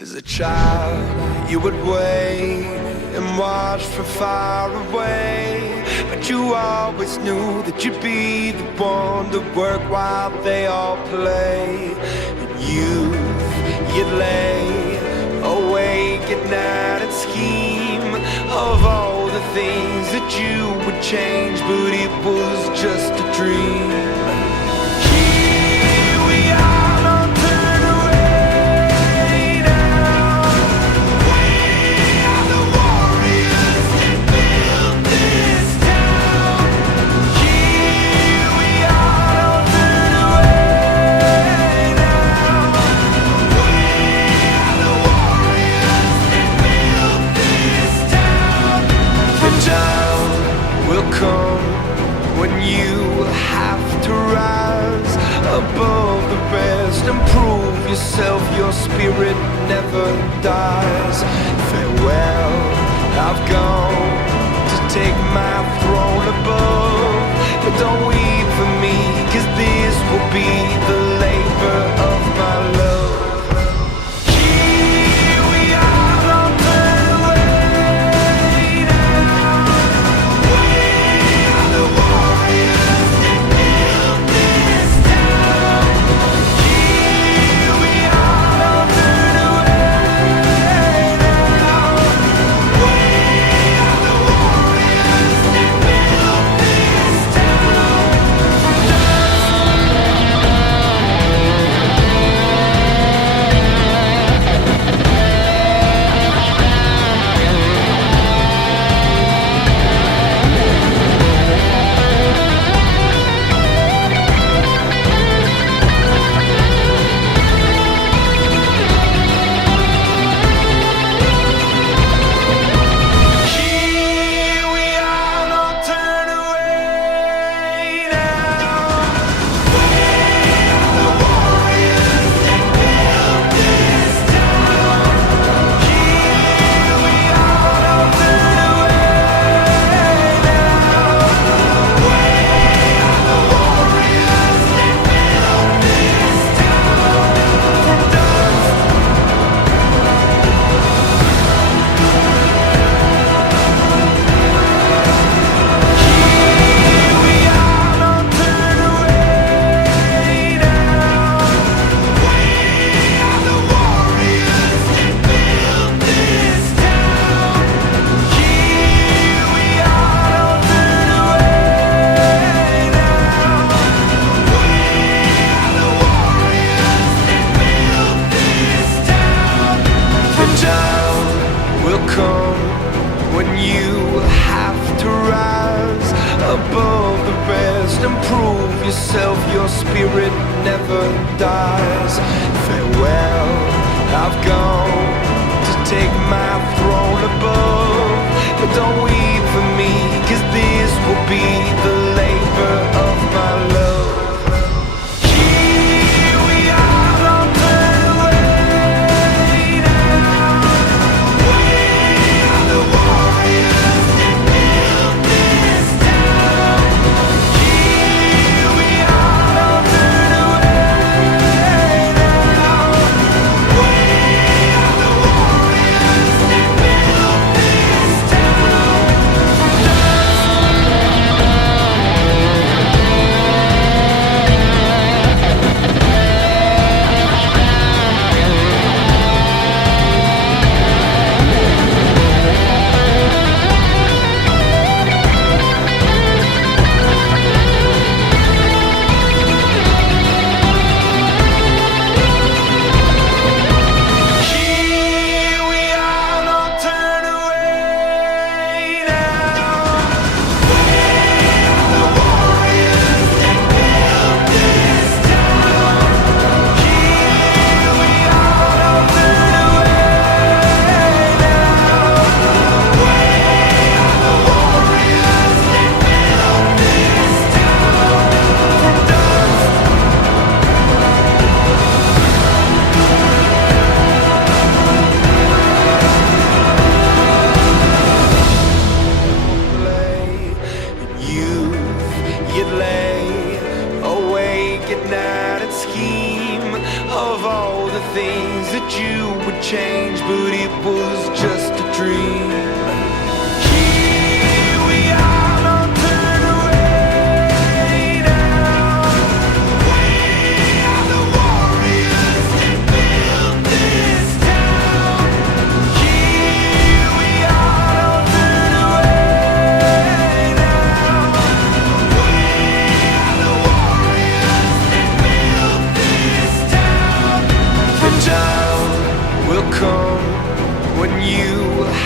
As a child, you would wait and watch from far away, but you always knew that you'd be the one to work while they all play. In youth, you'd lay awake at night and scheme of all the things that you would change, but it was just a dream. When you have to rise above the rest and prove yourself, your spirit never dies. Farewell, I've gone to take my throne above, but don't weep for me, 'cause this will be the labor of my love. When you have to rise above the rest and prove yourself, your spirit never dies. Farewell, I've gone to take my throne above, but don't weep for me, 'cause this will be the labor of my love. at night and scheme. Oh, of all the things that you would change, but it was just a dream. Here we are, don't turn away now. We are the warriors that built this town. Here we are, don't turn away now. We are the warriors that built this town. The time will come when you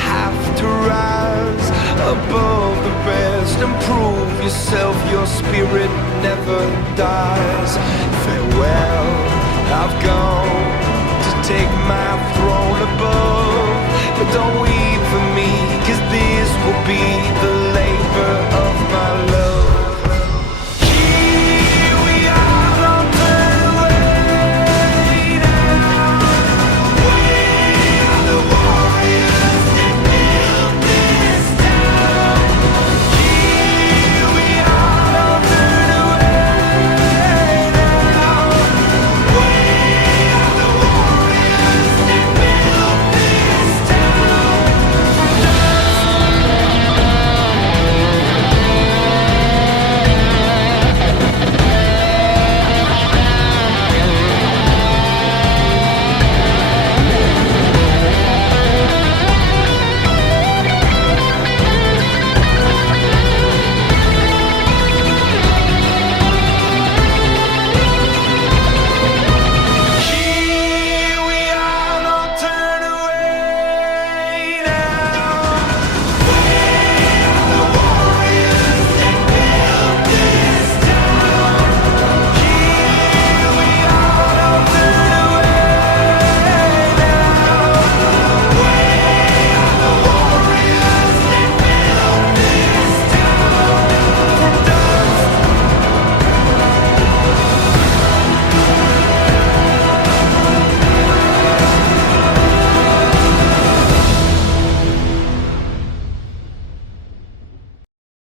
have to rise above the rest and prove yourself. Your spirit never dies. Farewell, I've gone to take my throne above, but don't weep for me, 'cause this will be the labor of my love.